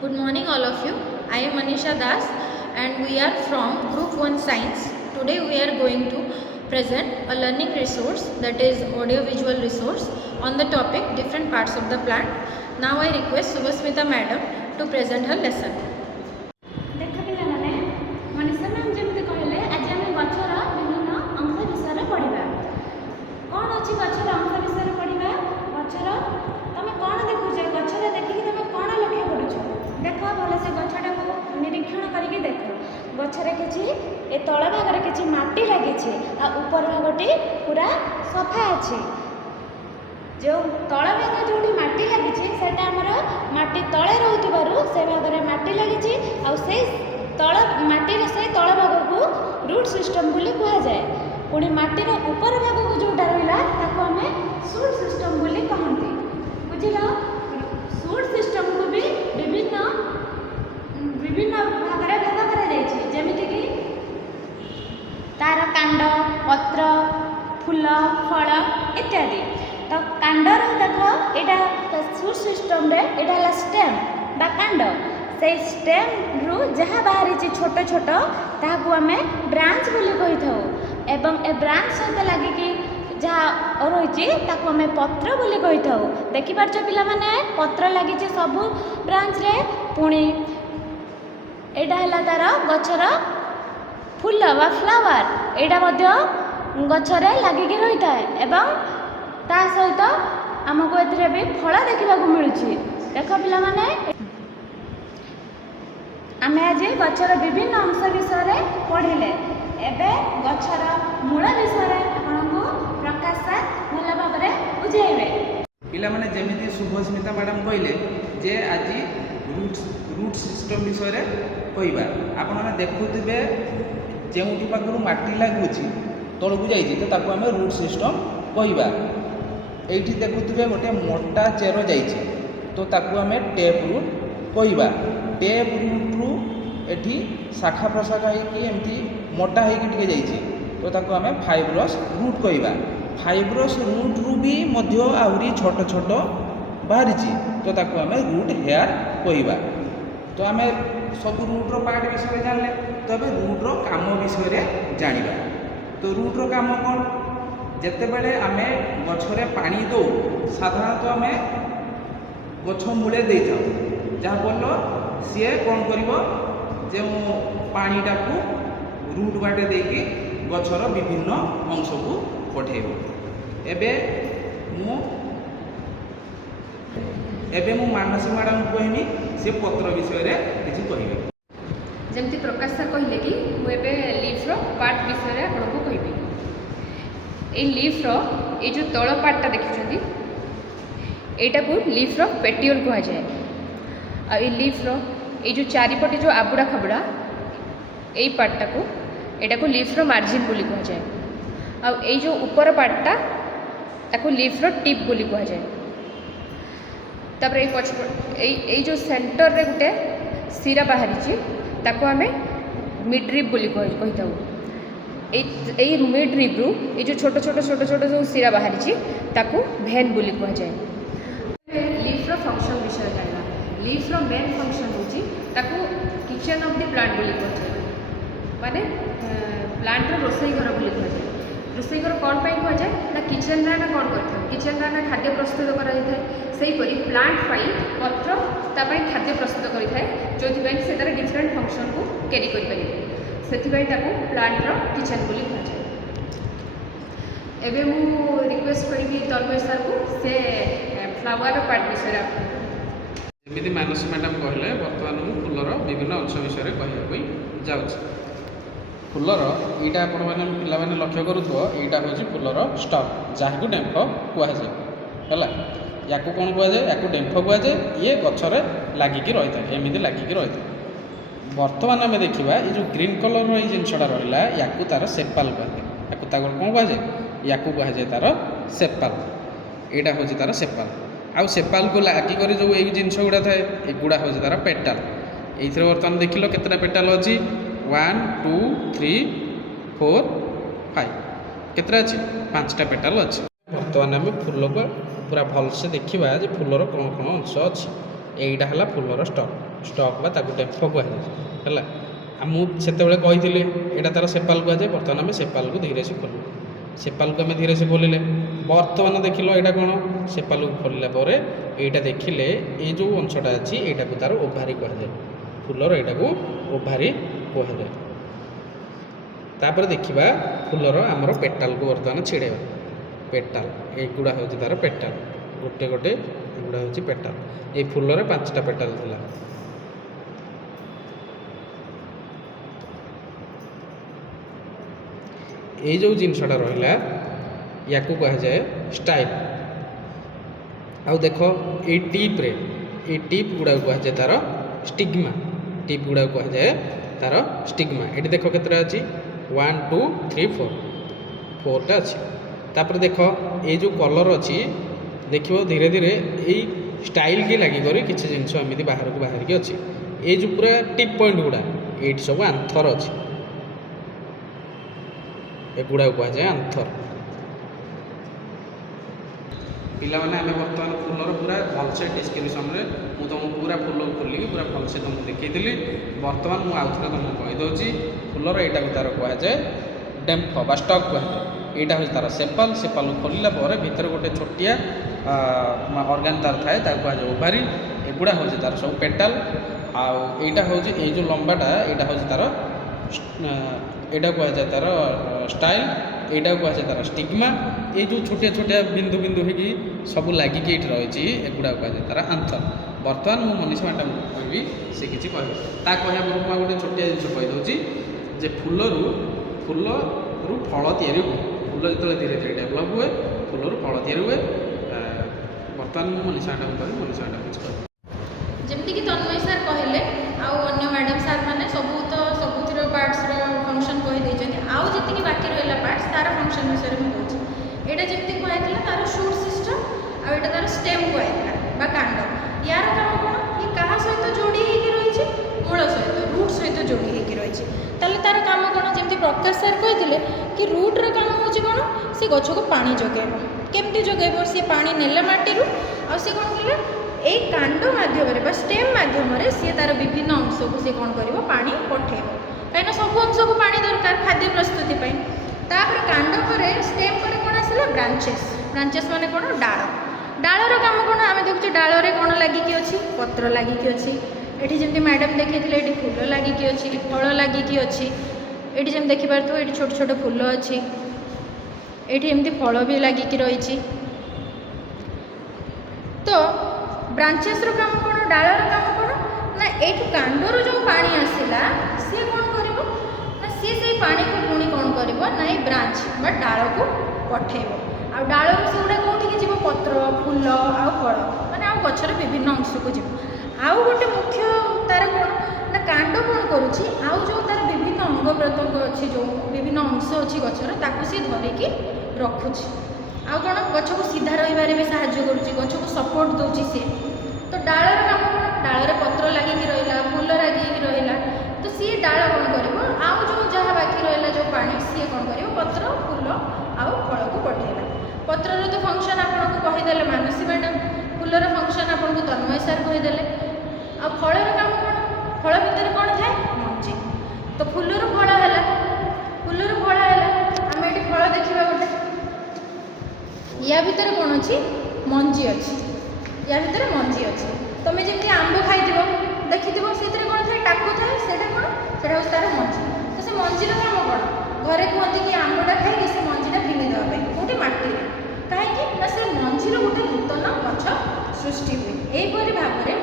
Good morning all of you. I am Manisha Das and we are from Group 1 Science. Today we are going to present a learning resource, that is audio visual resource, on the topic different parts of the plant. Now I request Subhasmita madam to present her lesson. देख पिलाने Manisha ma'am जमी कहले आज आम गचर विभिन्न अंश विषय पढ़ा कौन अच्छी गचर अंश विषय पढ़ा गचर तुम कौन देखुच गचर देखिक तुम कौन लक्ष्य करुच देख भलसे गछटा को निरीक्षण करके देख गचर किसी ए तल भाग किसी माटी लगी आ ऊपर भागटी पूरा सफा अच्छी जो तल भाग जो माटी लगी आमर माटी तले रोथबारु से भाग में माटी लगी तल माटीर से तल भाग को रूट सिस्टम बोली कहुए पुणी माटीर ऊपर भाग को जोटा रहा आम सूट सिस्टम बोली कहते बुझल सूट सिस्टम को भी विभिन्न विभिन्न भाग में भाग करमितिक तार कांड पत्र फूल फल इत्यादि तो कांडर देख यहाँ सूट सिस्टम रे यहाँ स्टेम बा कांड से स्टेम रु जहाँ बाहरी छोट छोट ताकू आम ब्रांच बोली कही था एवं ए ब्रांच सहित लगिकी जहाँ रही आम पत्र बोली कही था देखिपार पिला माने पत्र लगी सबू ब्रांच रे पुणी यहाँ तार गचर फूल बा फ्लावर यहाँ गचरे लगिकी रही था एवं ता सहित आमको ए भी फल देखा मिलूँ देख पिला माने आम आज गचर विभिन्न अंश विषय पढ़िले एवं गचर मूल विषय आपको प्रकाश सर भल भाव में बुझेबे पिला माने जेमिति शुभस्मिता मैडम कहले जे आज रूट सिस्टम विषय कहवा आपण मैंने देखुवे जो पाखर माटी लगुच तलू जा आम रूट सिस्टम कहवा एठी देखुवे गोटे मोटा चेर जाइए तो ताकू आम टेप रूट कहवा टेप रूट रु एठी शाखा प्रशाखा होमती मोटा होके जाइए तो ताकू आम फाइब्रस रूट कहवा फाइब्रस रूट रु भी आहरी छोट छोट बाहरी तो ताकू आम रूट हेयर कहवा तो आम सब रूट्र पार्ट विषय जानले तो अब रूट्र काम विषय जाना तो रूट्र काम कौन जिते बड़े आम गछरे पानी दो साधारणतः आम गछ मूले दे था जहाँफल सी कौन कर जो पानीटा को रूट बाटे देकी गछर विभिन्न अंश को पठेब एबे मु मानसी मैडम कहमी से पत्र विषय किसी कहे जमती प्रकाश सर कहले कि मुझे लीफ्र पार्ट विषय आपको कहबी ये लीफ्र ये जो तल पार्टा देखते यहाँ को लीफ्र पेटियोल कहुए आ लीफ्र ये जो चारिपटे जो आबुड़ा खाबुड़ा यही पार्टा को यहाँ को लीफ्र मार्जिन बोली कहुए आ ये जो ऊपर पार्टा ताको लीफ्र टिप बोली कहुए तापर ये पछपट ये जो सेंटर रे गोटे सिरा बाहरी ताको आम मिड्रिप बोली कही था यही मिड्रिप रु ये जो छोट छोट छोट छोट जो सिरा बाहरी ताको भेन बोली कहुए लीफ्र फंक्शन विषय जाना लीफ्र मेन फंक्शन हूँ किचन ऑफ द प्लांट बोली कहुए माने प्लांटर रोसई घर बोली कहुए रोसई घर कौन पाई कहुए ना किचन रे ना कौन करता किचन रे ना खाद्य प्रस्तुत कराई सेहीपरि प्लांट पाई पत्र तापाई खाद्य प्रस्तुत करें जो से तार डिफरेंट फंक्शन को कैरी करें से प्लांटर किचन बोली कहुए एवं मु रिक्वेस्ट करी तन्मय सर को से फ्लावर पार्ट विषय जमी मानसी मैडम कहले बर्तमान मुझे फुलर विभिन्न अंश विषय कहवाई जाऊँ फुलर यहाँ आपण मैंने पे लक्ष्य करूँ यहाँ हूँ फुलर स्टक जहाँ को डेम्फ कहुए है या कौन कहुए या डेम्फ कहुए ये गचर लगिकी रही है एमती लगिकी रही है बर्तमान आम देखा ये जो ग्रीन कलर ये जिनसा रहा या तार सेपाल कहुए या कौन कहुए या कहुए तार सेपाल यहाँ हूँ तार सेपाल आउ सेपाल को लागिक जो ये जिनस गुड़ा थाए एगुड़ा हूँ तार पेटाल ये बर्तमान देख लो केतटा पेटाल अच्छी 1 2 3 4 5 केतटा अच्छी 5टा पेटाल अच्छी बर्तमान आम फूल को पूरा भलसे देखा फूलर कौन कौन अंश अच्छी এইଟା ହେଲା ଫୁଲର ଷ୍ଟକ୍ ବା ତାକୁ ଡେମ୍ଫ କୁହାଯାଏ ହେଲା। ଆଉ ମୁଁ ସେତେବେଳେ କହିଥିଲି ଏଇଟା ତା'ର ସେପାଲ କୁହାଯାଏ। ବର୍ତ୍ତମାନ ଆମେ ସେପାଲକୁ ଧୀରେ ସେ ଖୋଲିବୁ। ସେପାଲକୁ ଆମେ ଧୀରେ ସେ ଖୋଲିଲେ ବର୍ତ୍ତମାନ ଦେଖିଲ ଏଇଟା କ'ଣ, ସେପାଲକୁ ଖୋଲିଲା ପରେ ଏଇଟା ଦେଖିଲେ ଏଇ ଯେଉଁ ଅଂଶଟା ଅଛି ଏଇଟାକୁ ତା'ର ଓଭାରି କୁହାଯାଏ। ଫୁଲର ଏଇଟାକୁ ଓଭାରି କୁହାଯାଏ। ତାପରେ ଦେଖିବା ଫୁଲର ଆମର ପେଟାଲକୁ ବର୍ତ୍ତମାନ ଛିଡ଼େଇବା। ପେଟାଲ ଏଇଗୁଡ଼ା ହେଉଛି ତା'ର ପେଟାଲ, ଗୋଟେ ଗୋଟେ ଏଗୁଡ଼ା ହେଉଛି ପେଟାଲ। ଏଇ ଫୁଲରେ 5ଟା ପେଟାଲ ଥିଲା। ଏଇ ଯେଉଁ ଜିନିଷଟା ରହିଲା ୟାକୁ କୁହାଯାଏ ଷ୍ଟାଇଲ। ଆଉ ଦେଖ ଏଇ ଟିପ୍ରେ, ଏଇ ଟିପ୍ ଗୁଡ଼ାକୁ କୁହାଯାଏ ତା'ର ଷ୍ଟିଗ୍ମା। ଟିପ୍ ଗୁଡ଼ାକୁ କୁହାଯାଏ ତା'ର ଷ୍ଟିଗ୍ମା। ଏଠି ଦେଖ କେତେଟା ଅଛି, 1 2 3 4, 4ଟା ଅଛି। ତାପରେ ଦେଖ ଏଇ ଯେଉଁ କଲର୍ ଅଛି, ଦେଖିବ ଧୀରେ ଧୀରେ ଏଇ ଷ୍ଟାଇଲକି ଲାଗିକରି କିଛି ଜିନିଷ ଏମିତି ବାହାରକୁ ବାହାରିକି ଅଛି। ଏଇ ଯେଉଁ ପୁରା ଟିପ୍ ପଏଣ୍ଟ ଗୁଡ଼ା ଏଇଠି ସବୁ ଆନ୍ଥର ଅଛି, ଏଗୁଡ଼ାକୁ କୁହାଯାଏ ଆନ୍ଥର। ପିଲାମାନେ ଆମେ ବର୍ତ୍ତମାନ ଫୁଲର ପୁରା ଭଲସେ ଡିସ୍କ୍ରିପସନ୍ରେ ମୁଁ ତୁମକୁ ପୁରା ଫୁଲକୁ ଖୋଲିକି ପୁରା ଭଲସେ ତୁମକୁ ଦେଖେଇଥିଲି। ବର୍ତ୍ତମାନ ମୁଁ ଆଉ ଥରେ ତୁମକୁ କହିଦେଉଛି ଫୁଲର ଏଇଟାକୁ ତା'ର କୁହାଯାଏ ଡେମ୍ଫ ବା ଷ୍ଟକ୍ କୁହାଯାଏ। ଏଇଟା ହେଉଛି ତା'ର ସେପାଲ। ସେପାଲକୁ ଖୋଲିଲା ପରେ ଭିତରେ ଗୋଟେ ଛୋଟିଆ ଅର୍ଗାନ ତା'ର ଥାଏ, ତାକୁ କୁହାଯାଏ ଓଭାରି। ଏଗୁଡ଼ା ହେଉଛି ତା'ର ସବୁ ପେଟାଲ। ଆଉ ଏଇଟା ହେଉଛି ଏଇ ଯେଉଁ ଲମ୍ବାଟା ଏଇଟା ହେଉଛି ତା'ର ଏଇଟା କୁହାଯାଏ ତା'ର ଷ୍ଟାଇଲ। ଏଇଟାକୁ କୁହାଯାଏ ତା'ର ଷ୍ଟିଗ୍ମା। ଏଇ ଯେଉଁ ଛୋଟିଆ ଛୋଟିଆ ବିନ୍ଦୁ ବିନ୍ଦୁ ହେଇକି ସବୁ ଲାଗିକି ଏଇଠି ରହିଛି ଏଗୁଡ଼ାକୁ କୁହାଯାଏ ତା'ର ଆନ୍ଥର। ବର୍ତ୍ତମାନ ମୁଁ ମନୀଷା ମ୍ୟାଡ଼ାମକୁ କହିବି, ସେ କିଛି କହିବେ। ତା କହିବା ପୂର୍ବରୁ ମୁଁ ଗୋଟେ ଛୋଟିଆ ଜିନିଷ କହିଦେଉଛି ଯେ ଫୁଲରୁ ଫଳ ତିଆରି ହୁଏ। ଫୁଲ ଯେତେବେଳେ ଧୀରେ ଧୀରେ ଡେଭଲପ୍ ହୁଏ ଫୁଲରୁ ଫଳ ତିଆରି ହୁଏ। ବର୍ତ୍ତମାନ ମୁଁ ମନୀଷା ମ୍ୟାଡ଼ାମକୁ କହିବି, ମନୀଷା ମ୍ୟାଡ଼ାମ କିଛି କହିବେ। ଯେମିତିକି ତନ୍ମୟ ସାର୍ କହିଲେ ଆଉ ଅନ୍ୟ ମ୍ୟାଡ଼ାମ୍ ସାର୍ ମାନେ ସବୁଥିର ପାର୍ଟସର ଫଙ୍କସନ୍ କହିଦେଇଛନ୍ତି। ଆଉ ଯେତିକି ବାକି ରହିଲା ପାର୍ଟସ୍ ତା'ର ଫଙ୍କସନ୍ ବିଷୟରେ ମୁଁ କହୁଛି। ଏଇଟା ଯେମିତି କୁହାଯାଇଥିଲା ତା'ର ସୁଟ୍ ସିଷ୍ଟମ୍, ଆଉ ଏଇଟା ତା'ର ଷ୍ଟେମ୍ କୁହାଯାଇଥିଲା ବା କାଣ୍ଡ। ୟାର କାମ କ'ଣ, ଇଏ କାହା ସହିତ ଯୋଡ଼ି ହେଇକି ରହିଛି, ମୂଳ ସହିତ, ରୁଟ୍ ସହିତ ଯୋଡ଼ି ହେଇକି ରହିଛି। ତାହେଲେ ତା'ର କାମ କ'ଣ, ଯେମିତି ପ୍ରକାଶ ସାର୍ କହିଥିଲେ କି ରୁଟ୍ର କାମ ହେଉଛି କ'ଣ, ସେ ଗଛକୁ ପାଣି ଯୋଗାଇବ। କେମିତି ଯୋଗାଇବ, ସେ ପାଣି ନେଲା ମାଟିରୁ, ଆଉ ସେ କ'ଣ କଲେ ଏଇ କାଣ୍ଡ ମାଧ୍ୟମରେ ବା ଷ୍ଟେମ୍ ମାଧ୍ୟମରେ ସିଏ ତା'ର ବିଭିନ୍ନ ଅଂଶକୁ ସିଏ କ'ଣ କରିବ, ପାଣି ପଠାଇବ। କାହିଁକିନା ସବୁ ଅଂଶକୁ ପାଣି ଦରକାର ଖାଦ୍ୟ ପ୍ରସ୍ତୁତି ପାଇଁ। ତାପରେ କାଣ୍ଡ ପରେ ଷ୍ଟେମ୍ ପରେ କ'ଣ ଆସିଲା, ବ୍ରାଞ୍ଚେସ୍। ବ୍ରାଞ୍ଚେସ୍ ମାନେ କ'ଣ, ଡାଳ। ଡାଳର କାମ କ'ଣ, ଆମେ ଦେଖୁଛେ ଡାଳରେ କ'ଣ ଲାଗିକି ଅଛି, ପତ୍ର ଲାଗିକି ଅଛି। ଏଠି ଯେମିତି ମ୍ୟାଡ଼ାମ୍ ଦେଖେଇଥିଲେ ଏଠି ଫୁଲ ଲାଗିକି ଅଛି, ଫଳ ଲାଗିକି ଅଛି। ଏଠି ଯେମିତି ଦେଖିପାରୁଥିବ ଏଠି ଛୋଟ ଛୋଟ ଫୁଲ ଅଛି, ଏଠି ଏମିତି ଫଳ ବି ଲାଗିକି ରହିଛି। ତ ବ୍ରାଞ୍ଚେସ୍ର କାମ କ'ଣ, ଡାଳର କାମ କ'ଣ ନା, ଏଇଠୁ କାଣ୍ଡରୁ ଯେଉଁ ପାଣି ଆସିଲା ସିଏ କ'ଣ କରିବ ନା, ସିଏ ସେଇ ପାଣିକୁ ପୁଣି କ'ଣ କରିବ ନା, ଏଇ ବ୍ରାଞ୍ଚ ବା ଡାଳକୁ ପଠାଇବ। ଆଉ ଡାଳରୁ ସେଗୁଡ଼ା କେଉଁଠିକି ଯିବ, ପତ୍ର, ଫୁଲ ଆଉ ଫଳ, ମାନେ ଆଉ ଗଛର ବିଭିନ୍ନ ଅଂଶକୁ ଯିବ। ଆଉ ଗୋଟେ ମୁଖ୍ୟ ତା'ର କ'ଣ ନା, କାଣ୍ଡ କ'ଣ କରୁଛି, ଆଉ ଯେଉଁ ତା'ର ବିଭିନ୍ନ ଅଙ୍ଗ ପ୍ରତ୍ୟଙ୍ଗ ଅଛି, ଯେଉଁ ବିଭିନ୍ନ ଅଂଶ ଅଛି ଗଛର, ତାକୁ ସିଏ ଧରିକି ରଖୁଛି। ଆଉ କ'ଣ, ଗଛକୁ ସିଧା ରହିବାରେ ବି ସାହାଯ୍ୟ କରୁଛି, ଗଛକୁ ସପୋର୍ଟ ଦେଉଛି ସିଏ। ତ ଡାଳର କାମ କ'ଣ, ଡାଳରେ ପତ୍ର ଲାଗିକି ରହିଲା, ଫୁଲ ଲାଗିକି ରହିଲା, ତ ସିଏ ଡାଳ କ'ଣ କରିବ, ଆଉ ଯେଉଁ ଯାହା ବାକି ରହିଲା ଯେଉଁ ପାଣି ସିଏ କ'ଣ କରିବ, ପତ୍ର, ଫୁଲ ଆଉ ଫଳକୁ ପଠାଇଲା। ପତ୍ରର ତ ଫଙ୍କସନ୍ ଆପଣଙ୍କୁ କହିଦେଲେ ମାନସୀ ମ୍ୟାଡ଼ାମ୍, ଫୁଲର ଫଙ୍କସନ୍ ଆପଣଙ୍କୁ ତନ୍ମୟ ସାର୍ କହିଦେଲେ। ଆଉ ଫଳର କାମ କ'ଣ, ଫଳ ଭିତରେ କ'ଣ ଥାଏ, ମଞ୍ଜି। ତ ଫୁଲରୁ ଫଳ ହେଲା, ଆମେ ଏଠି ଫଳ ଦେଖିବା ଗୋଟେ, ୟା ଭିତରେ କ'ଣ ଅଛି, ମଞ୍ଜି ଅଛି। ୟା ଭିତରେ ମଞ୍ଜି ଅଛି। ତୁମେ ଯେମିତି ଆମ୍ବ ଖାଇଥିବ, ଦେଖିଥିବ ସେଥିରେ କ'ଣ ଥାଏ, ଟାକୁ ଥାଏ, ସେଇଟା କ'ଣ, ସେଇଟା ହେଉଛି ତା'ର ମଞ୍ଜି। ତ ସେ ମଞ୍ଜିର କାମ କ'ଣ, ଘରେ କୁହନ୍ତି କି ଆମ୍ବଟା ଖାଇକି ସେ ମଞ୍ଜିଟା ଫିଙ୍ଗି ଦେବା ପାଇଁ ଗୋଟେ ମାଟିରେ, କାହିଁକି ନା ସେ ମଞ୍ଜିର ଗୋଟେ ନୂତନ ଗଛ ସୃଷ୍ଟି ହୁଏ। ଏହିପରି ଭାବରେ